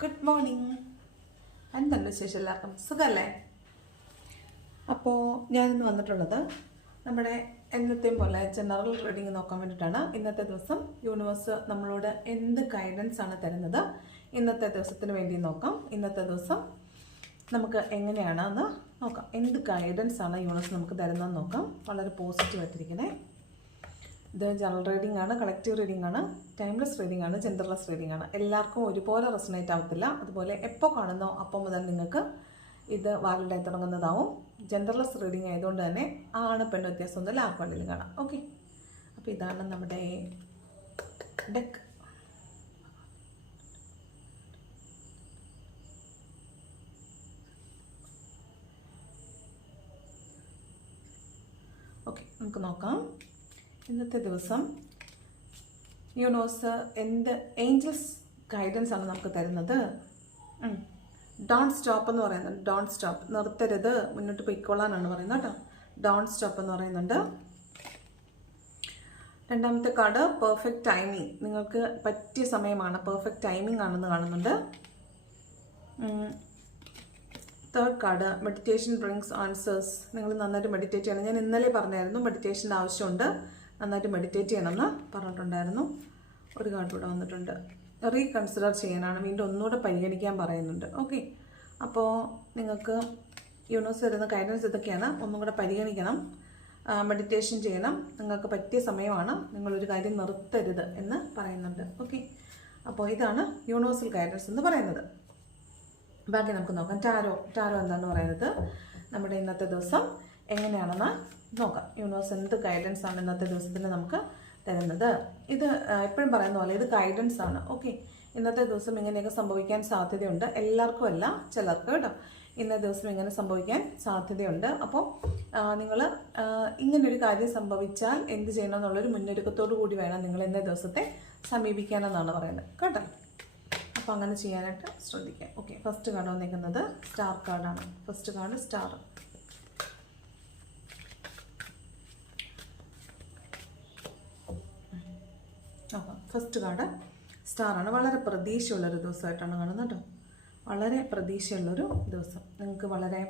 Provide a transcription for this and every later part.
Good morning. എന്തുണ്ട് വിശേഷം എല്ലാവർക്കും സുഖമല്ലേ? അപ്പോൾ ഞാനിന്ന് വന്നിട്ടുള്ളത് നമ്മുടെ എന്നത്തെയും പോലെ ജനറൽ റീഡിംഗ് നോക്കാൻ വേണ്ടിയിട്ടാണ്. ഇന്നത്തെ ദിവസം യൂണിവേഴ്സ് നമ്മളോട് എന്ത് ഗൈഡൻസ് ആണ് തരുന്നത്? ഇന്നത്തെ ദിവസത്തിന് വേണ്ടി നോക്കാം. ഇന്നത്തെ ദിവസം നമുക്ക് എങ്ങനെയാണെന്ന് നോക്കാം. എന്ത് ഗൈഡൻസ് ആണ് യൂണിവേഴ്സ് നമുക്ക് തരുന്നതെന്ന് നോക്കാം. വളരെ പോസിറ്റീവ് ആയിട്ടിരിക്കണേ. ഇത് ജനറൽ റീഡിംഗ് ആണ് കളക്റ്റീവ് റീഡിംഗ് ആണ് ടൈംലെസ് റീഡിംഗ് ആണ് ജെൻഡർലെസ് റീഡിംഗ് ആണ്. എല്ലാവർക്കും ഒരുപോലെ റെസണേറ്റ് ആവത്തില്ല. അതുപോലെ എപ്പോൾ കാണുന്നോ അപ്പോൾ മുതൽ നിങ്ങൾക്ക് ഇത് വാലിഡായി തുടങ്ങുന്നതാവും. ജെൻഡർലെസ് റീഡിംഗ് ആയതുകൊണ്ട് തന്നെ ആണ് പെണ്ണ് വ്യത്യാസമൊന്നുമില്ല ആർക്ക് വേണമെങ്കിലും കാണാം. ഓക്കെ. അപ്പോൾ ഇതാണ് നമ്മുടെ ഡെക്ക്. ഓക്കെ നമുക്ക് നോക്കാം. ഇന്നത്തെ ദിവസം യൂണിവേഴ്സ് എന്ത് ഏഞ്ചൽസ് ഗൈഡൻസ് ആണ് നമുക്ക് തരുന്നത്. ഡോൺ സ്റ്റോപ്പ് എന്ന് പറയുന്നത് ഡോൺ സ്റ്റോപ്പ് നിർത്തരുത്. മുന്നോട്ട് പൊയ്ക്കോളാനാണ് പറയുന്നത് കേട്ടോ. ഡോൺ സ്റ്റോപ്പ് എന്ന് പറയുന്നുണ്ട്. രണ്ടാമത്തെ കാർഡ് പെർഫെക്റ്റ് ടൈമിംഗ് നിങ്ങൾക്ക് പറ്റിയ സമയമാണ്. പെർഫെക്റ്റ് ടൈമിംഗ് ആണെന്ന് കാണുന്നുണ്ട്. Third card meditation brings answers നിങ്ങൾ നന്നായിട്ട് മെഡിറ്റേറ്റ് ചെയ്യണം. ഞാൻ ഇന്നലെ പറഞ്ഞായിരുന്നു മെഡിറ്റേഷന്റെ ആവശ്യമുണ്ട്. നന്നായിട്ട് മെഡിറ്റേറ്റ് ചെയ്യണമെന്ന് പറഞ്ഞിട്ടുണ്ടായിരുന്നു. ഒരു കാർഡ് ഇവിടെ വന്നിട്ടുണ്ട്. റീകൺസിഡർ ചെയ്യാനാണ്. വീണ്ടും ഒന്നുകൂടെ പരിഗണിക്കാൻ പറയുന്നുണ്ട്. ഓക്കെ അപ്പോൾ നിങ്ങൾക്ക് യൂണിവേഴ്സ് തരുന്ന ഗൈഡൻസ് ഇതൊക്കെയാണ്. ഒന്നും കൂടെ പരിഗണിക്കണം. മെഡിറ്റേഷൻ ചെയ്യണം. നിങ്ങൾക്ക് പറ്റിയ സമയമാണ്. നിങ്ങളൊരു കാര്യം നിർത്തരുത് എന്ന് പറയുന്നുണ്ട്. ഓക്കെ അപ്പോൾ ഇതാണ് യൂണിവേഴ്സൽ ഗൈഡൻസ് എന്ന് പറയുന്നത്. ബാക്കി നമുക്ക് നോക്കാം. ടാരോ ടാരോ എന്താണെന്ന് പറയുന്നത്? നമ്മുടെ ഇന്നത്തെ ദിവസം എങ്ങനെയാണെന്ന് നോക്കാം. യൂണിവേഴ്സ് എന്ത് ഗൈഡൻസ് ആണ് ഇന്നത്തെ ദിവസത്തിന് നമുക്ക് തരുന്നത്. ഇത് എപ്പോഴും പറയുന്ന പോലെ ഇത് ഗൈഡൻസ് ആണ്. ഓക്കെ ഇന്നത്തെ ദിവസം ഇങ്ങനെയൊക്കെ സംഭവിക്കാൻ സാധ്യതയുണ്ട്. എല്ലാവർക്കും അല്ല ചിലർക്ക് കേട്ടോ. ഇന്നത്തെ ദിവസം ഇങ്ങനെ സംഭവിക്കാൻ സാധ്യതയുണ്ട്. അപ്പോൾ നിങ്ങൾ ഇങ്ങനൊരു കാര്യം സംഭവിച്ചാൽ എന്ത് ചെയ്യണം എന്നുള്ളൊരു മുന്നൊരുക്കത്തോടു കൂടി വേണം നിങ്ങൾ ഇന്നത്തെ ദിവസത്തെ സമീപിക്കാനെന്നാണ് പറയുന്നത്. കേട്ടോ? അപ്പോൾ അങ്ങനെ ചെയ്യാനായിട്ട് ശ്രദ്ധിക്കാം. ഓക്കെ ഫസ്റ്റ് കാർഡ് വന്നിരിക്കുന്നത് സ്റ്റാർ കാർഡാണ് first card star first card സ്റ്റാറാണ് വളരെ പ്രതീക്ഷയുള്ളൊരു ദിവസമായിട്ടാണ് കാണുന്നത് കേട്ടോ വളരെ പ്രതീക്ഷയുള്ളൊരു ദിവസം. നിങ്ങൾക്ക് വളരെ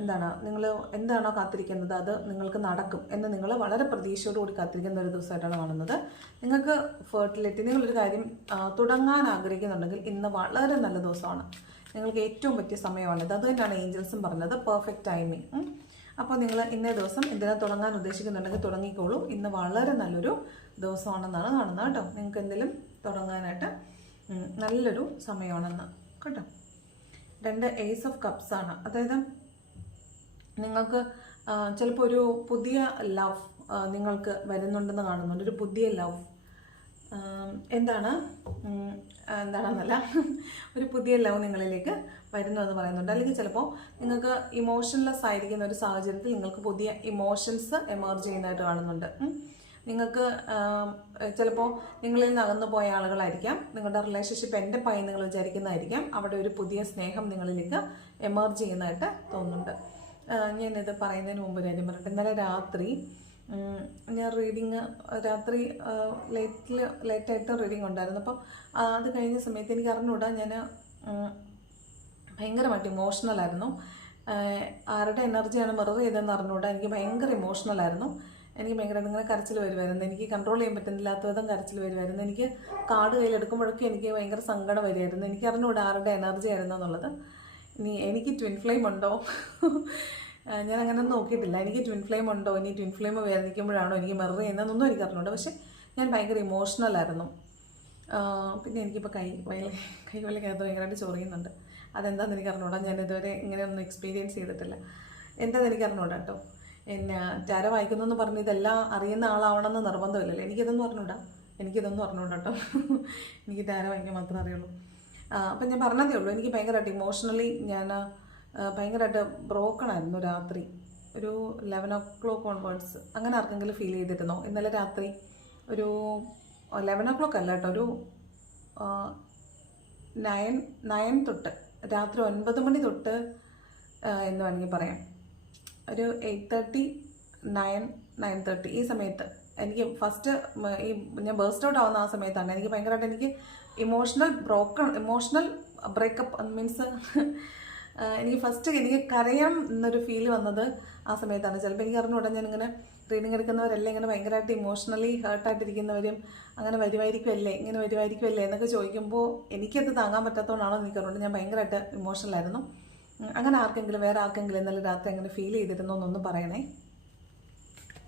എന്താണ് നിങ്ങൾ എന്താണോ കാത്തിരിക്കുന്നത് അത് നിങ്ങൾക്ക് നടക്കും എന്ന് നിങ്ങൾ വളരെ പ്രതീക്ഷയോടുകൂടി കാത്തിരിക്കുന്ന ഒരു ദിവസമായിട്ടാണ് കാണുന്നത്. നിങ്ങൾക്ക് ഫെർട്ടിലിറ്റി നിങ്ങളൊരു കാര്യം തുടങ്ങാൻ ആഗ്രഹിക്കുന്നുണ്ടെങ്കിൽ ഇന്ന് വളരെ നല്ല ദിവസമാണ്. നിങ്ങൾക്ക് ഏറ്റവും പറ്റിയ സമയമാണിത്. അത് തന്നെയാണ് ഏഞ്ചൽസും പറഞ്ഞത്. പെർഫെക്റ്റ് ടൈമിങ് അപ്പോൾ നിങ്ങൾ ഇന്നേ ദിവസം എന്തിനാ തുടങ്ങാൻ ഉദ്ദേശിക്കുന്നുണ്ടെങ്കിൽ തുടങ്ങിക്കോളൂ. ഇന്ന് വളരെ നല്ലൊരു ദിവസമാണെന്നാണ് കാണുന്നത് കേട്ടോ. നിങ്ങൾക്ക് എന്തെങ്കിലും തുടങ്ങാനായിട്ട് നല്ലൊരു സമയമാണെന്ന് കേട്ടോ. രണ്ട് എയ്സ് ഓഫ് കപ്സ് ആണ്. അതായത് നിങ്ങൾക്ക് ചിലപ്പോൾ ഒരു പുതിയ ലവ് നിങ്ങൾക്ക് വരുന്നുണ്ടെന്ന് കാണുന്നുണ്ട്. ഒരു പുതിയ ലവ് എന്താണ്? എന്താണെന്നല്ല. ഒരു പുതിയ ലവ് നിങ്ങളിലേക്ക് വരുന്നു എന്ന് പറയുന്നുണ്ട്. അല്ലെങ്കിൽ ചിലപ്പോൾ നിങ്ങൾക്ക് ഇമോഷൻലെസ് ആയിരിക്കുന്ന ഒരു സാഹചര്യത്തിൽ നിങ്ങൾക്ക് പുതിയ ഇമോഷൻസ് എമർജ് ചെയ്യുന്നതായിട്ട് കാണുന്നുണ്ട്. നിങ്ങൾക്ക് ചിലപ്പോൾ നിങ്ങളിൽ നിന്ന് പോയ ആളുകളായിരിക്കാം. നിങ്ങളുടെ റിലേഷൻഷിപ്പ് എന്റെ പൈ നിങ്ങൾ വിചാരിക്കുന്നതായിരിക്കാം. അവിടെ ഒരു പുതിയ സ്നേഹം നിങ്ങളിലേക്ക് എമർജ് ചെയ്യുന്നതായിട്ട് തോന്നുന്നുണ്ട്. ഞാനിത് പറയുന്നതിന് മുമ്പ് കാര്യം പറഞ്ഞിട്ട് ഇന്നലെ രാത്രി ഞാൻ റീഡിങ് രാത്രി ലേറ്റിൽ ലേറ്റായിട്ട് റീഡിങ് ഉണ്ടായിരുന്നു. അപ്പം അത് കഴിഞ്ഞ സമയത്ത് എനിക്ക് അറിഞ്ഞുകൂടാ ഞാൻ ഭയങ്കരമായിട്ട് ആഹ് ആരുടെ എനർജിയാണ് മിറർ ചെയ്തതെന്ന് അറിഞ്ഞുകൂടാ. എനിക്ക് ഭയങ്കര ഇമോഷണൽ ആയിരുന്നു. എനിക്ക് ഭയങ്കരമായിട്ട് ഇങ്ങനെ കരച്ചിൽ വരുമായിരുന്നു എനിക്ക് കൺട്രോൾ ചെയ്യാൻ പറ്റുന്നില്ലാത്ത വിധം കരച്ചിൽ വരുമായിരുന്നു എനിക്ക് കാർഡ് കയ്യിലെടുക്കുമ്പോഴൊക്കെ എനിക്ക് ഭയങ്കര സങ്കടം വരുമായിരുന്നു എനിക്ക് അറിഞ്ഞുകൂടാ ആരുടെ എനർജി ആയിരുന്നു എന്നുള്ളത്. ഇനി എനിക്ക് ട്വിൻ ഫ്ലെയിം ഉണ്ടോ? ഞാൻ അങ്ങനെ നോക്കിയിട്ടില്ല. എനിക്ക് ട്വിൻ ഫ്ലെയിം ഉണ്ടോ? ഇനി ട്വിൻ ഫ്ലെയിം വേദനിക്കുമ്പോഴാണോ? എനിക്ക് മെറർ ചെയ്യുന്നതെന്നൊന്നും എനിക്ക് അറിഞ്ഞുണ്ട് പക്ഷേ ഞാൻ ഭയങ്കര ആഹ് പിന്നെ എനിക്കിപ്പോൾ കൈ വയൽ കൈ വയലക്കകത്ത് ഭയങ്കരമായിട്ട് ചൊറിയുന്നുണ്ട്. അതെന്താണെന്ന് എനിക്ക് അറിഞ്ഞൂടാ. ഞാൻ ഇതുവരെ ഇങ്ങനെയൊന്നും എക്സ്പീരിയൻസ് ചെയ്തിട്ടില്ല. എന്താണെന്ന് എനിക്ക് അറിഞ്ഞൂടാ കേട്ടോ എന്നെ ചാര വായിക്കുന്നു എന്ന് പറഞ്ഞ് ഇതെല്ലാം അറിയുന്ന ആളാവണമെന്ന് നിർബന്ധമില്ലല്ലോ. എനിക്കിതൊന്നും അറിഞ്ഞൂടാ. എനിക്കിതൊന്നും അറിഞ്ഞൂടാ കേട്ടോ എനിക്ക് ചാര വായിക്കാൻ മാത്രമേ അറിയുള്ളൂ. അപ്പം ഞാൻ പറഞ്ഞതേ ഉള്ളൂ. എനിക്ക് ഭയങ്കരമായിട്ട് ഇമോഷണലി ഞാൻ ഭയങ്കരമായിട്ട് ബ്രോക്കൺ ആയിരുന്നു രാത്രി. ഒരു ലെവൻ ഒ ക്ലോക്ക് ഓൺവേർഡ്സ് അങ്ങനെ ആർക്കെങ്കിലും ഫീൽ ചെയ്തിരുന്നോ? ഇന്നലെ രാത്രി ഒരു ലെവൻ ഒ ക്ലോക്ക് അല്ല കേട്ടോ ഒരു നയൻ നയൻ തൊട്ട് രാത്രി ഒൻപത് മണി തൊട്ട് എന്ന് വേണമെങ്കിൽ പറയാം. ഒരു eight thirty nine nine thirty ഈ സമയത്ത് എനിക്ക് ഫസ്റ്റ് ഈ ഞാൻ ബേസ്റ്റ് ഔട്ട് ആവുന്ന ആ സമയത്താണ്. എനിക്ക് ഭയങ്കരമായിട്ട് എനിക്ക് emotional broken emotional breakup means എനിക്ക് ഫസ്റ്റ് എനിക്ക് കരയണം എന്നൊരു ഫീൽ വന്നത് ആ സമയത്താണ്. ചിലപ്പോൾ എനിക്ക് അറിഞ്ഞുകൂടാ ഞാനിങ്ങനെ റീഡിങ് എടുക്കുന്നവരല്ലേ ഇങ്ങനെ ഭയങ്കരമായിട്ട് ഇമോഷണലി ഹേർട്ടായിട്ടിരിക്കുന്നവരും അങ്ങനെ വരുമായിരിക്കുമല്ലേ ഇങ്ങനെ വരുമായിരിക്കുമല്ലേ എന്നൊക്കെ ചോദിക്കുമ്പോൾ എനിക്കത് താങ്ങാൻ പറ്റാത്തതുകൊണ്ടാണോ എന്ന് എനിക്കറിഞ്ഞു ഞാൻ ഭയങ്കരമായിട്ട് ഇമോഷണലായിരുന്നു അങ്ങനെ ആർക്കെങ്കിലും വേറെ ആർക്കെങ്കിലും ഇന്നലെ രാത്രി അങ്ങനെ ഫീൽ ചെയ്തിരുന്നോ എന്നൊന്ന് പറയണേ.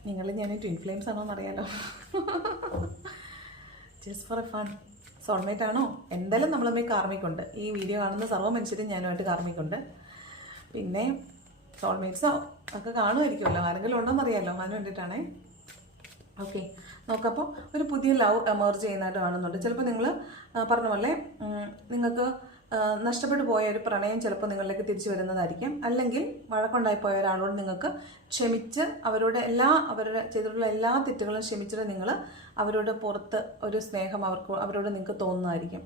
നിങ്ങൾ ഞാൻ ട്വിൻ ഫ്ലെയിംസ് ആണോ എന്നറിയാലോ just for a fun soulmate ആണോ? എന്തായാലും നമ്മൾ നമ്മളമ്മേ കാർമിക്കുണ്ട്. ഈ വീഡിയോ കാണുന്ന സർവ മനുഷ്യരും ഞാനുമായിട്ട് കാർമിക്കുണ്ട്. പിന്നെ സോൾമേറ്റ്സോ ഒക്കെ കാണുമായിരിക്കുമല്ലോ ആരെങ്കിലും ഉണ്ടോ എന്നറിയാമല്ലോ അതിന് വേണ്ടിയിട്ടാണേ. ഓക്കെ നോക്കപ്പോൾ ഒരു പുതിയ ലവ് എമർജ് ചെയ്യുന്നതായിട്ട് കാണുന്നുണ്ട്. ചിലപ്പോൾ നിങ്ങൾ പറഞ്ഞ പോലെ നിങ്ങൾക്ക് നഷ്ടപ്പെട്ടു പോയ ഒരു പ്രണയം ചിലപ്പോൾ നിങ്ങളിലേക്ക് തിരിച്ചു വരുന്നതായിരിക്കും. അല്ലെങ്കിൽ വഴക്കുണ്ടായി പോയ ഒരാളോട് നിങ്ങൾക്ക് ക്ഷമിച്ച് അവരോട് എല്ലാ അവരുടെ ചെയ്തിട്ടുള്ള എല്ലാ തെറ്റുകളും ക്ഷമിച്ചിട്ട് നിങ്ങൾ അവരോട് പുറത്ത് ഒരു സ്നേഹം അവർക്ക് അവരോട് നിങ്ങൾക്ക് തോന്നുന്നതായിരിക്കും.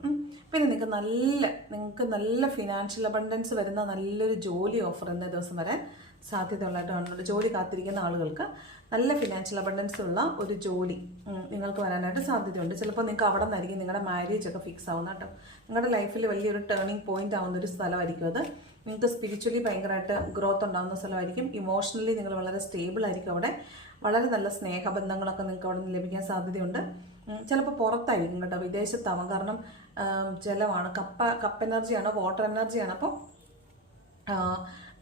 പിന്നെ നിങ്ങൾക്ക് നല്ല നിങ്ങൾക്ക് നല്ല ഫിനാൻഷ്യൽ അബണ്ടൻസ് വരുന്ന നല്ലൊരു ജോലി ഓഫർ എന്ന ദിവസം വരാൻ സാധ്യതയുള്ളതായിട്ട് കാണുന്നുണ്ട്. ജോലി കാത്തിരിക്കുന്ന ആളുകൾക്ക് നല്ല ഫിനാൻഷ്യൽ അബണ്ടൻസ് ഉള്ള ഒരു ജോലി നിങ്ങൾക്ക് വരാനായിട്ട് സാധ്യതയുണ്ട്. ചിലപ്പോൾ നിങ്ങൾക്ക് അവിടെ നിന്നായിരിക്കും നിങ്ങളുടെ മാരേജ് ഒക്കെ ഫിക്സ് ആവുന്ന കേട്ടോ. നിങ്ങളുടെ ലൈഫിൽ വലിയൊരു ടേണിംഗ് പോയിന്റ് ആവുന്ന ഒരു സ്ഥലമായിരിക്കും അത്. നിങ്ങൾക്ക് സ്പിരിച്വലി ഭയങ്കരമായിട്ട് ഗ്രോത്ത് ഉണ്ടാകുന്ന സ്ഥലമായിരിക്കും. ഇമോഷണലി നിങ്ങൾ വളരെ സ്റ്റേബിൾ ആയിരിക്കും അവിടെ. വളരെ നല്ല സ്നേഹബന്ധങ്ങളൊക്കെ നിങ്ങൾക്ക് അവിടെ നിന്ന് ലഭിക്കാൻ സാധ്യതയുണ്ട്. ചിലപ്പോൾ പുറത്തായിരിക്കും കേട്ടോ. വിദേശത്താവാം. കാരണം ജലമാണ്. കപ്പ കപ്പ് എനർജിയാണ് വാട്ടർ എനർജിയാണ് അപ്പോൾ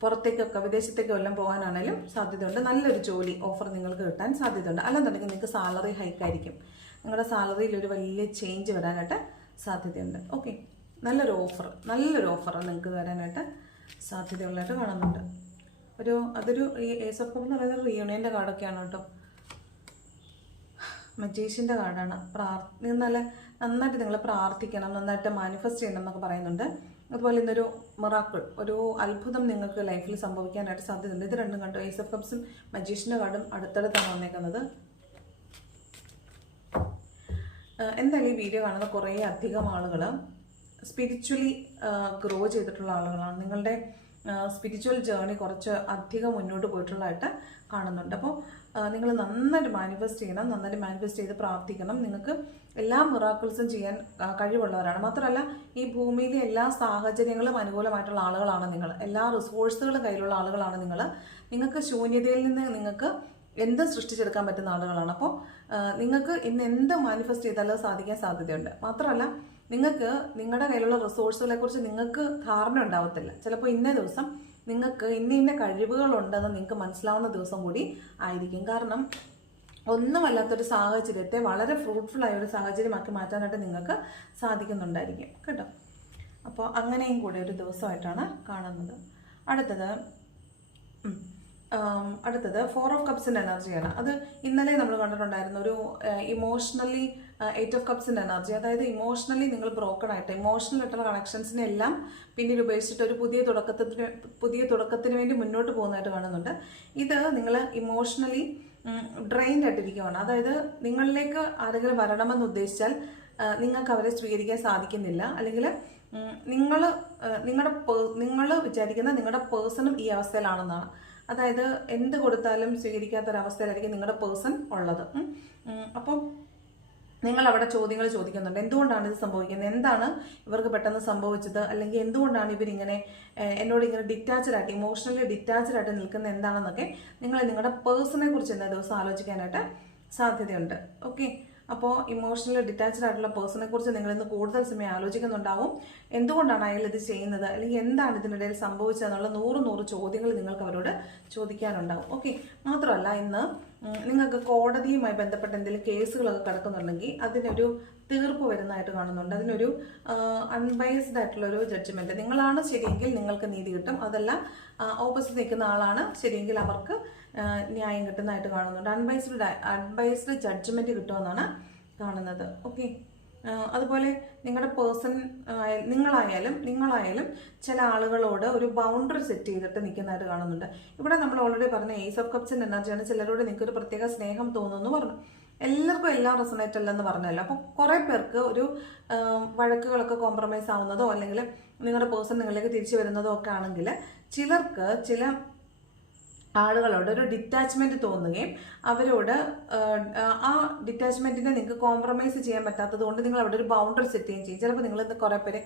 പുറത്തേക്കൊക്കെ വിദേശത്തേക്ക് വല്ലതും പോകാനാണെങ്കിലും സാധ്യതയുണ്ട്. നല്ലൊരു ജോലി ഓഫർ നിങ്ങൾക്ക് കിട്ടാൻ സാധ്യതയുണ്ട്. അല്ലെന്നുണ്ടെങ്കിൽ നിങ്ങൾക്ക് സാലറി ഹൈക്ക് ആയിരിക്കും. നിങ്ങളുടെ സാലറിയിൽ ഒരു വലിയ ചേഞ്ച് വരാനായിട്ട് സാധ്യതയുണ്ട്. ഓക്കെ നല്ലൊരു ഓഫർ നല്ലൊരു ഓഫർ നിങ്ങൾക്ക് വരാനായിട്ട് സാധ്യതയുള്ളതായിട്ട് കാണുന്നുണ്ട്. ഒരു അതൊരു ഏസ് ഓഫ് എന്ന് പറയുന്നത് റിയൂണിയന്റെ കാർഡൊക്കെയാണ് കേട്ടോ. മജീഷ്യന്റെ കാർഡാണ് പ്രാർത്ഥി നല്ല നന്നായിട്ട് നിങ്ങൾ പ്രാർത്ഥിക്കണം നന്നായിട്ട് മാനിഫെസ്റ്റ് ചെയ്യണം എന്നൊക്കെ പറയുന്നുണ്ട്. അതുപോലെ ഇന്നൊരു മിറാക്കിൾ ഒരു അത്ഭുതം നിങ്ങൾക്ക് ലൈഫിൽ സംഭവിക്കാനായിട്ട് സാധ്യതയുണ്ട്. ഇത് രണ്ടും കണ്ടോ? ഏസ് ഓഫ് കപ്സും മജീഷ്യന്റെ കാർഡും അടുത്തടുത്താണ് വന്നേക്കുന്നത്. എന്തായാലും ഈ വീഡിയോ കാണുന്ന കുറേ അധികം ആളുകൾ സ്പിരിച്വലി ഗ്രോ ചെയ്തിട്ടുള്ള ആളുകളാണ്. നിങ്ങളുടെ സ്പിരിച്വൽ ജേർണി കുറച്ച് അധികം മുന്നോട്ട് പോയിട്ടുള്ളതായിട്ട് കാണുന്നുണ്ട്. അപ്പോൾ നിങ്ങൾ നന്നായിട്ട് മാനിഫെസ്റ്റ് ചെയ്യണം നന്നായിട്ട് മാനിഫെസ്റ്റ് ചെയ്ത് പ്രാർത്ഥിക്കണം. നിങ്ങൾക്ക് എല്ലാ മിറാക്കിൾസും ചെയ്യാൻ കഴിവുള്ളവരാണ്. മാത്രമല്ല ഈ ഭൂമിയിലെ എല്ലാ സാഹചര്യങ്ങളും അനുകൂലമായിട്ടുള്ള ആളുകളാണ് നിങ്ങൾ. എല്ലാ റിസോഴ്സുകളും കയ്യിലുള്ള ആളുകളാണ് നിങ്ങൾ. നിങ്ങൾക്ക് ശൂന്യതയിൽ നിന്ന് നിങ്ങൾക്ക് എന്ത് സൃഷ്ടിച്ചെടുക്കാൻ പറ്റുന്ന ആളുകളാണ്. അപ്പോൾ നിങ്ങൾക്ക് ഇന്ന് എന്ത് മാനിഫെസ്റ്റ് ചെയ്താലും സാധിക്കാൻ സാധ്യതയുണ്ട്. മാത്രമല്ല നിങ്ങൾക്ക് നിങ്ങളുടെ കയ്യിലുള്ള റിസോഴ്സുകളെ കുറിച്ച് നിങ്ങൾക്ക് ധാരണ ഉണ്ടാവത്തില്ല. ചിലപ്പോൾ ഇന്നേ ദിവസം നിങ്ങൾക്ക് ഇന്ന ഇന്ന കഴിവുകളുണ്ടെന്ന് നിങ്ങൾക്ക് മനസ്സിലാവുന്ന ദിവസം കൂടി ആയിരിക്കും. കാരണം ഒന്നുമല്ലാത്തൊരു സാഹചര്യത്തെ വളരെ ഫ്രൂട്ട്ഫുൾ ആയ ഒരു സാഹചര്യമാക്കി മാറ്റാനായിട്ട് നിങ്ങൾക്ക് സാധിക്കുന്നുണ്ടായിരിക്കും. കേട്ടോ? അപ്പോൾ അങ്ങനെയും കൂടെ ഒരു ദിവസമായിട്ടാണ് കാണുന്നത്. അടുത്തത് അടുത്തത് ഫോർ ഓഫ് കപ്സിന്റെ എനർജിയാണ് അത് ഇന്നലെ നമ്മൾ കണ്ടിട്ടുണ്ടായിരുന്നു ഒരു ഇമോഷണലി എയ്റ്റ് ഓഫ് കപ്സിന്റെ എനർജി അതായത് ഇമോഷണലി നിങ്ങൾ ബ്രോക്കൺ ആയിട്ട് ഇമോഷണൽ ആയിട്ടുള്ള കണക്ഷൻസിനെ എല്ലാം പിന്നീട് ഉപേക്ഷിച്ചിട്ട് ഒരു പുതിയ തുടക്കത്തിന് പുതിയ തുടക്കത്തിന് വേണ്ടി മുന്നോട്ട് പോകുന്നതായിട്ട് കാണുന്നുണ്ട്. ഇത് നിങ്ങൾ ഇമോഷണലി ഡ്രെയിൻഡ് ആയിട്ടിരിക്കുകയാണ് അതായത് നിങ്ങളിലേക്ക് ആരെങ്കിലും വരണമെന്ന് ഉദ്ദേശിച്ചാൽ നിങ്ങൾക്ക് അവരെ സ്വീകരിക്കാൻ സാധിക്കുന്നില്ല. അല്ലെങ്കിൽ നിങ്ങൾ നിങ്ങളുടെ നിങ്ങൾ വിചാരിക്കുന്ന നിങ്ങളുടെ പേഴ്സണും ഈ അവസ്ഥയിലാണെന്നാണ്. അതായത് എന്ത് കൊടുത്താലും സ്വീകരിക്കാത്ത ഒരവസ്ഥയിലായിരിക്കും നിങ്ങളുടെ പേഴ്സൺ ഉള്ളത്. അപ്പം നിങ്ങൾ അവിടെ ചോദ്യങ്ങൾ ചോദിക്കുന്നുണ്ട്. എന്തുകൊണ്ടാണ് ഇത് സംഭവിക്കുന്നത്? എന്താണ് ഇവർക്ക് പെട്ടെന്ന് സംഭവിച്ചത്? അല്ലെങ്കിൽ എന്തുകൊണ്ടാണ് ഇവരിങ്ങനെ എന്നോട് ഇങ്ങനെ ഡിറ്റാച്ച്ഡ് ആയിട്ട് ഇമോഷണലി ഡിറ്റാച്ച്ഡ് ആയിട്ട് നിൽക്കുന്നത് എന്താണെന്നൊക്കെ നിങ്ങൾ നിങ്ങളുടെ പേഴ്സണെ കുറിച്ച് ഇന്ന ദിവസം ആലോചിക്കാനായിട്ട് സാധ്യതയുണ്ട്. ഓക്കെ? അപ്പോൾ ഇമോഷണലി ഡിറ്റാച്ച്ഡ് ആയിട്ടുള്ള പേഴ്സണെ കുറിച്ച് നിങ്ങൾ ഇന്ന് കൂടുതൽ സമയം ആലോചിക്കുന്നുണ്ടാവും. എന്തുകൊണ്ടാണ് അയാൾ ഇത് ചെയ്യുന്നത്? അല്ലെങ്കിൽ എന്താണ് ഇതിനിടയിൽ സംഭവിച്ചതെന്നുള്ള നൂറ് നൂറ് ചോദ്യങ്ങൾ നിങ്ങൾക്ക് അവരോട് ചോദിക്കാനുണ്ടാവും. ഓക്കെ മാത്രമല്ല ഇന്ന് നിങ്ങൾക്ക് കോടതിയുമായി ബന്ധപ്പെട്ട എന്തെങ്കിലും കേസുകളൊക്കെ കിടക്കുന്നുണ്ടെങ്കിൽ അതിനൊരു തീർപ്പ് വരുന്നതായിട്ട് കാണുന്നുണ്ട്. അതിനൊരു അൺബൈസ്ഡ് ആയിട്ടുള്ള ഒരു ജഡ്ജ്മെന്റ് നിങ്ങളാണ് ശരിയെങ്കിൽ നിങ്ങൾക്ക് നീതി കിട്ടും. അതല്ല ഓപ്പോസിറ്റ് നിൽക്കുന്ന ആളാണ് ശരിയെങ്കിൽ അവർക്ക് ന്യായം കിട്ടുന്നതായിട്ട് കാണുന്നുണ്ട്. അൺബൈസ്ഡ് അൺബൈസ്ഡ് ജഡ്ജ്മെന്റ് കിട്ടുമെന്നാണ് കാണുന്നത്. ഓക്കെ അതുപോലെ നിങ്ങളുടെ പേഴ്സൺ നിങ്ങളായാലും നിങ്ങളായാലും ചില ആളുകളോട് ഒരു ബൗണ്ടറി സെറ്റ് ചെയ്തിട്ട് നിൽക്കുന്നതായിട്ട് കാണുന്നുണ്ട്. ഇവിടെ നമ്മൾ ഓൾറെഡി പറഞ്ഞ ഏസ് ഓഫ് കപ്സിന്റെ എനർജിയാണ്. ചിലരോട് നിങ്ങൾക്ക് ഒരു പ്രത്യേക സ്നേഹം തോന്നുന്നു പറഞ്ഞു. എല്ലാവർക്കും എല്ലാം റെസണേറ്റ് അല്ലെന്ന് പറഞ്ഞല്ലോ. അപ്പോൾ കുറേ പേർക്ക് ഒരു വഴക്കുകളൊക്കെ കോംപ്രമൈസ് ആവുന്നതോ അല്ലെങ്കിൽ നിങ്ങളുടെ പേഴ്സൺ നിങ്ങളിലേക്ക് തിരിച്ചു വരുന്നതോ ഒക്കെ ആണെങ്കിൽ ചിലർക്ക് ചില ആളുകളോട് ഒരു ഡിറ്റാച്ച്മെന്റ് തോന്നുകയും അവരോട് ആ, ഡിറ്റാച്ച്മെന്റിനെ നിങ്ങൾക്ക് കോംപ്രമൈസ് ചെയ്യാൻ പറ്റാത്തത് കൊണ്ട് നിങ്ങൾ അവിടെ ഒരു ബൗണ്ടറി സെറ്റ് ചെയ്യുകയും ചെയ്യും. ചിലപ്പോൾ നിങ്ങൾ കുറേ പേരെ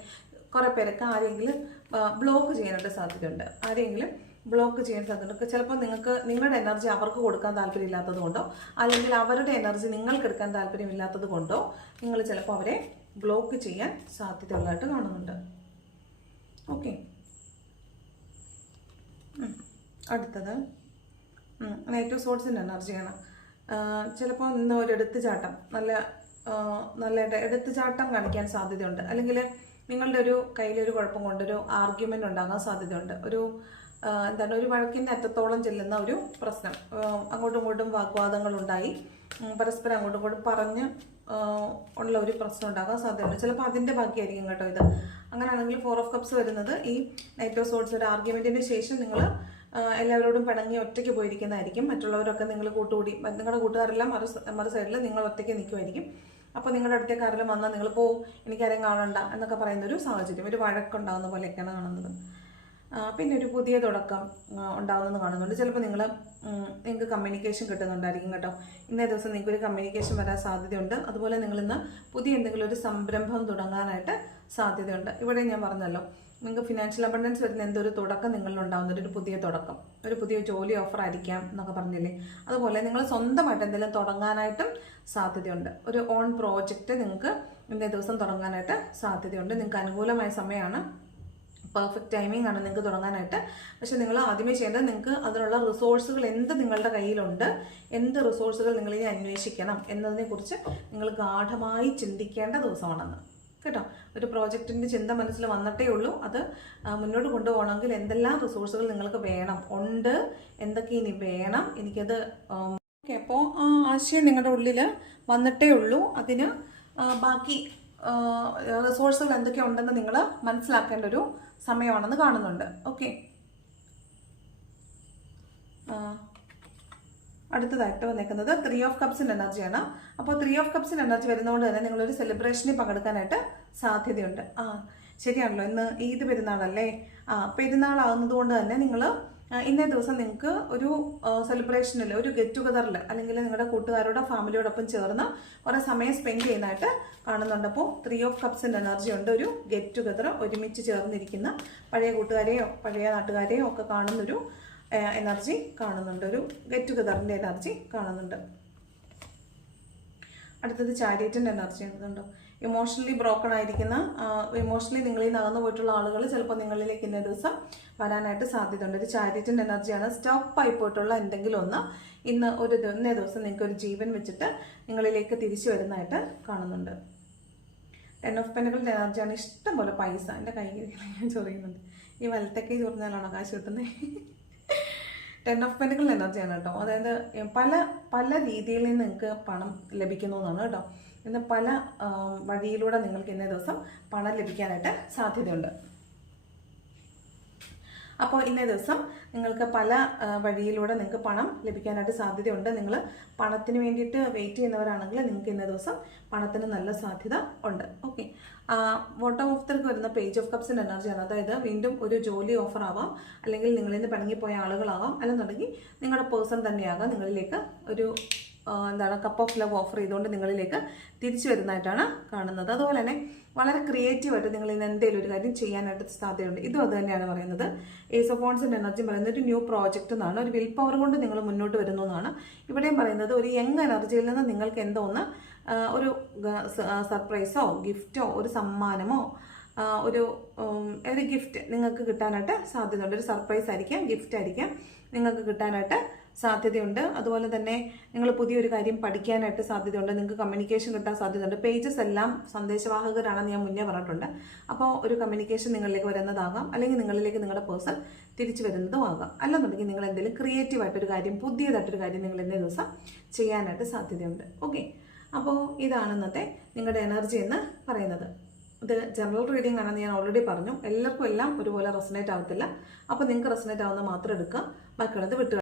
കുറേ പേരൊക്കെ ആരെങ്കിലും ബ്ലോക്ക് ചെയ്യാനായിട്ട് സാധ്യതയുണ്ട് ആരെങ്കിലും ബ്ലോക്ക് ചെയ്യാൻ സാധ്യതയുണ്ട് ചിലപ്പോൾ നിങ്ങൾക്ക് നിങ്ങളുടെ എനർജി അവർക്ക് കൊടുക്കാൻ താല്പര്യമില്ലാത്തത് കൊണ്ടോ അല്ലെങ്കിൽ അവരുടെ എനർജി നിങ്ങൾക്ക് എടുക്കാൻ താല്പര്യമില്ലാത്തത് കൊണ്ടോ നിങ്ങൾ ചിലപ്പോൾ അവരെ ബ്ലോക്ക് ചെയ്യാൻ സാധ്യതയുള്ളതായിട്ട് കാണുന്നുണ്ട്. ഓക്കെ അടുത്തത്. നെഗറ്റീവ് എനർജി എനർജിയാണ് ചിലപ്പോൾ ഇന്ന് ഒരു എടുത്തുചാട്ടം നല്ല ആ, നല്ല എട- എടുത്തുചാട്ടം കാണിക്കാൻ സാധ്യതയുണ്ട്. അല്ലെങ്കിൽ നിങ്ങളുടെ ഒരു കയ്യിലൊരു കുഴപ്പം കൊണ്ടൊരു ആർഗ്യുമെന്റ് ഉണ്ടാകാൻ സാധ്യതയുണ്ട്. ഒരു എന്താണ് ഒരു വഴക്കിന്റെ അറ്റത്തോളം ചെല്ലുന്ന ഒരു പ്രശ്നം. അങ്ങോട്ടും ഇങ്ങോട്ടും വാഗ്വാദങ്ങൾ ഉണ്ടായി. പരസ്പരം അങ്ങോട്ടും ഇങ്ങോട്ടും പറഞ്ഞ് ഉള്ള ഒരു പ്രശ്നം ഉണ്ടാകാൻ സാധ്യതയുണ്ട്. ചിലപ്പോൾ അതിന്റെ ബാക്കിയായിരിക്കും കേട്ടോ ഇത്. അങ്ങനെയാണെങ്കിൽ ഫോർ ഓഫ് കപ്സ് വരുന്നത് ഈ നൈറ്റ് ഓഫ് ഒരു ആർഗ്യുമെന്റിന് ശേഷം നിങ്ങൾ എല്ലാവരോടും പിണങ്ങി ഒറ്റയ്ക്ക് പോയിരിക്കുന്നതായിരിക്കും. മറ്റുള്ളവരൊക്കെ നിങ്ങൾ കൂട്ടുകൂടി നിങ്ങളുടെ കൂട്ടുകാരെല്ലാം മറു മറു സൈഡിൽ നിങ്ങൾ ഒറ്റയ്ക്ക് നിൽക്കുമായിരിക്കും. അപ്പോൾ നിങ്ങളുടെ അടുത്തേക്ക് ആരെങ്കിലും വന്നാൽ നിങ്ങൾ പോവും. എനിക്കാരെയും കാണണ്ട എന്നൊക്കെ പറയുന്ന ഒരു സാഹചര്യം ഒരു വഴക്കുണ്ടാകുന്ന പോലെയൊക്കെയാണ് കാണുന്നത്. പിന്നെ ഒരു പുതിയ തുടക്കം ഉണ്ടാകുന്നതെന്ന് കാണുന്നുണ്ട്. ചിലപ്പോൾ നിങ്ങൾ നിങ്ങൾക്ക് കമ്മ്യൂണിക്കേഷൻ കിട്ടുന്നുണ്ടായിരിക്കും കേട്ടോ. ഇന്നേ ദിവസം നിങ്ങൾക്ക് ഒരു കമ്മ്യൂണിക്കേഷൻ വരാൻ സാധ്യതയുണ്ട്. അതുപോലെ നിങ്ങൾ ഇന്ന് പുതിയ എന്തെങ്കിലും ഒരു സംരംഭം തുടങ്ങാനായിട്ട് സാധ്യതയുണ്ട്. ഇവിടെ ഞാൻ പറഞ്ഞല്ലോ നിങ്ങൾക്ക് ഫിനാൻഷ്യൽ അബണ്ടൻസ് വരുന്ന എന്തൊരു തുടക്കം നിങ്ങളിൽ ഉണ്ടാകുന്ന ഒരു പുതിയ തുടക്കം. ഒരു പുതിയ ജോലി ഓഫർ ആയിരിക്കാം എന്നൊക്കെ പറഞ്ഞില്ലേ? അതുപോലെ നിങ്ങൾ സ്വന്തമായിട്ട് എന്തെങ്കിലും തുടങ്ങാനായിട്ടും സാധ്യതയുണ്ട്. ഒരു ഓൺ പ്രോജക്റ്റ് നിങ്ങൾക്ക് ഇന്നേ ദിവസം തുടങ്ങാനായിട്ട് സാധ്യതയുണ്ട്. നിങ്ങൾക്ക് അനുകൂലമായ സമയമാണ്. പെർഫെക്റ്റ് ടൈമിംഗ് ആണ് നിങ്ങൾക്ക് തുടങ്ങാനായിട്ട്. പക്ഷെ നിങ്ങൾ ആദ്യമേ ചെയ്യേണ്ടത് നിങ്ങൾക്ക് അതിനുള്ള റിസോഴ്സുകൾ എന്ത് നിങ്ങളുടെ കയ്യിലുണ്ട് എന്ത് റിസോഴ്സുകൾ നിങ്ങൾ ഇനി അന്വേഷിക്കണം എന്നതിനെക്കുറിച്ച് നിങ്ങൾ ഗാഠമായി ചിന്തിക്കേണ്ട ദിവസമാണെന്ന്. കേട്ടോ. ഒരു പ്രോജക്റ്റിന്റെ ചിന്ത മനസ്സിൽ വന്നിട്ടേ ഉള്ളൂ. അത് മുന്നോട്ട് കൊണ്ടുപോകണമെങ്കിൽ എന്തെല്ലാം റിസോഴ്സുകൾ നിങ്ങൾക്ക് വേണം ഉണ്ട് എന്തൊക്കെ ഇനി വേണം എനിക്കത് ഓക്കെ അപ്പോൾ ആ ആശയം നിങ്ങളുടെ ഉള്ളിൽ വന്നിട്ടേ ഉള്ളൂ. അതിന് ബാക്കി റിസോഴ്സുകൾ എന്തൊക്കെ ഉണ്ടെന്ന് നിങ്ങൾ മനസ്സിലാക്കേണ്ട ഒരു സമയമാണെന്ന് കാണുന്നുണ്ട്. ഓക്കെ. അടുത്തതായിട്ട് വന്നേക്കുന്നത് ത്രീ ഓഫ് കപ്സിന്റെ എനർജിയാണ് അപ്പോൾ ത്രീ ഓഫ് കപ്സിന്റെ എനർജി വരുന്നതുകൊണ്ട് തന്നെ നിങ്ങളൊരു സെലിബ്രേഷനിൽ പങ്കെടുക്കാനായിട്ട് സാധ്യതയുണ്ട്. ആ ശരിയാണല്ലോ. ഇന്ന് ഈദ് പെരുന്നാളല്ലേ? ആ പെരുന്നാളാകുന്നത് കൊണ്ട് തന്നെ നിങ്ങൾ ഇന്നേ ദിവസം നിങ്ങൾക്ക് ഒരു സെലിബ്രേഷനിൽ ഒരു ഗെറ്റ് ടുഗദറിൽ അല്ലെങ്കിൽ നിങ്ങളുടെ കൂട്ടുകാരോടോ ഫാമിലിയോടൊപ്പം ചേർന്ന് കുറേ സമയം സ്പെൻഡ് ചെയ്യുന്നതായിട്ട് കാണുന്നുണ്ട്. അപ്പോൾ ത്രീ ഓഫ് കപ്സിന്റെ എനർജി ഉണ്ട് ഒരു ഗെറ്റ് ടുഗദർ ഒരുമിച്ച് ചേർന്നിരിക്കുന്ന പഴയ കൂട്ടുകാരെയോ പഴയ നാട്ടുകാരെയോ ഒക്കെ കാണുന്നൊരു എനർജി കാണുന്നുണ്ട്. ഒരു ഗെറ്റ് ടുഗദറിന്റെ എനർജി കാണുന്നുണ്ട്. അടുത്തത് ചാരിയറ്റിന്റെ എനർജി കണ്ടോ ഇമോഷണലി ബ്രോക്കൺ ആയിരിക്കുന്ന ഇമോഷണലി നിങ്ങളിൽ നിന്ന് അകന്നു പോയിട്ടുള്ള ആളുകൾ ചിലപ്പോൾ നിങ്ങളിലേക്ക് ഇന്ന ദിവസം വരാനായിട്ട് സാധ്യതയുണ്ട്. ഒരു ചാരിറ്റിന്റെ എനർജിയാണ്. സ്റ്റോപ്പ് ആയി പോയിട്ടുള്ള എന്തെങ്കിലും ഒന്ന് ഇന്ന് ഒരു ഇന്നേ ദിവസം നിങ്ങൾക്ക് ഒരു ജീവൻ വെച്ചിട്ട് നിങ്ങളിലേക്ക് തിരിച്ചു വരുന്നതായിട്ട് കാണുന്നുണ്ട്. ടെൻ ഓഫ് പെനുകളുടെ എനർജിയാണ്. ഇഷ്ടം പോലെ പൈസ. എന്റെ ഞാൻ ചൊറിയുന്നുണ്ട് ഈ വലത്തേക്ക് ചൊറിഞ്ഞാലാണോ കാശ് കിട്ടുന്നത് ടെൻ ഓഫ് പെനുകൾ എനർജിയാണ് കേട്ടോ അതായത് പല പല രീതിയിൽ നിന്ന് നിങ്ങൾക്ക് പണം ലഭിക്കുന്നു എന്നാണ് കേട്ടോ ഇന്ന് പല വഴിയിലൂടെ നിങ്ങൾക്ക് ഇന്നേ ദിവസം പണം ലഭിക്കാനായിട്ട് സാധ്യതയുണ്ട്. അപ്പോൾ ഇന്നേ ദിവസം നിങ്ങൾക്ക് പല വഴിയിലൂടെ നിങ്ങൾക്ക് പണം ലഭിക്കാനായിട്ട് സാധ്യതയുണ്ട്. നിങ്ങൾ പണത്തിന് വേണ്ടിയിട്ട് വെയിറ്റ് ചെയ്യുന്നവരാണെങ്കിൽ നിങ്ങൾക്ക് ഇന്നേ ദിവസം പണത്തിന് നല്ല സാധ്യത ഉണ്ട്. ഓക്കെ വോട്ടം ഓഫ് ദർക്ക് വരുന്ന പേജ് ഓഫ് കപ്സിന്റെ എനർജിയാണ് അതായത് വീണ്ടും ഒരു ജോലി ഓഫർ ആവാം അല്ലെങ്കിൽ നിങ്ങളിൽ നിന്ന് പിണങ്ങിപ്പോയ ആളുകളാവാം. അല്ലെന്നുണ്ടെങ്കിൽ നിങ്ങളുടെ പേഴ്സൺ തന്നെയാകാം നിങ്ങളിലേക്ക് ഒരു എന്താണ് കപ്പ് ഓഫ് ലവ് ഓഫർ ചെയ്തുകൊണ്ട് നിങ്ങളിലേക്ക് തിരിച്ചു വരുന്നതായിട്ടാണ് കാണുന്നത്. അതുപോലെ തന്നെ വളരെ ക്രിയേറ്റീവായിട്ട് നിങ്ങൾ എന്തെങ്കിലും ഒരു കാര്യം ചെയ്യാനായിട്ട് സാധ്യതയുണ്ട്. ഇതും അത് തന്നെയാണ് പറയുന്നത്. ഏസ് ഓഫ് ഫോൺസിന്റെ എനർജി പറയുന്നത് ഒരു ന്യൂ പ്രോജക്റ്റ് എന്നാണ്. ഒരു വിൽ പവർ കൊണ്ട് നിങ്ങൾ മുന്നോട്ട് വരുന്നു എന്നാണ്. ഇവിടെയും പറയുന്നത് ഒരു യങ് എനർജിയിൽ നിന്ന് നിങ്ങൾക്ക് എന്തോ ഒന്ന് ഒരു സർപ്രൈസോ ഗിഫ്റ്റോ ഒരു സമ്മാനമോ ഒരു ഒരു ഗിഫ്റ്റ് നിങ്ങൾക്ക് കിട്ടാനായിട്ട് സാധ്യതയുണ്ട്. ഒരു സർപ്രൈസ് ആയിരിക്കാം ഗിഫ്റ്റ് ആയിരിക്കാം നിങ്ങൾക്ക് കിട്ടാനായിട്ട് സാധ്യതയുണ്ട്. അതുപോലെ തന്നെ നിങ്ങൾ പുതിയൊരു കാര്യം പഠിക്കാനായിട്ട് സാധ്യതയുണ്ട്. നിങ്ങൾക്ക് കമ്മ്യൂണിക്കേഷൻ കിട്ടാൻ സാധ്യതയുണ്ട്. പേജസ് എല്ലാം സന്ദേശവാഹകരാണെന്ന് ഞാൻ മുന്നേ പറഞ്ഞിട്ടുണ്ട്. അപ്പോൾ ഒരു കമ്മ്യൂണിക്കേഷൻ നിങ്ങളിലേക്ക് വരുന്നതാകാം. അല്ലെങ്കിൽ നിങ്ങളിലേക്ക് നിങ്ങളുടെ പേഴ്സൺ തിരിച്ചു വരുന്നതും ആകാം. അല്ലെന്നുണ്ടെങ്കിൽ നിങ്ങൾ എന്തെങ്കിലും ക്രിയേറ്റീവായിട്ടൊരു കാര്യം പുതിയതായിട്ടൊരു കാര്യം നിങ്ങൾ ഇന്നേ ദിവസം ചെയ്യാനായിട്ട് സാധ്യതയുണ്ട്. ഓക്കെ അപ്പോൾ ഇതാണ് ഇന്നത്തെ നിങ്ങളുടെ എനർജി എന്ന് പറയുന്നത്. ഇത് ജനറൽ റീഡിംഗ് ആണെന്ന് ഞാൻ ഓൾറെഡി പറഞ്ഞു. എല്ലാവർക്കും എല്ലാം ഒരുപോലെ റെസനേറ്റ് ആവത്തില്ല. അപ്പോൾ നിങ്ങൾക്ക് റെസനേറ്റ് ആവുന്ന മാത്രം എടുക്കുക. ബാക്കിയുള്ളത് വിട്ടു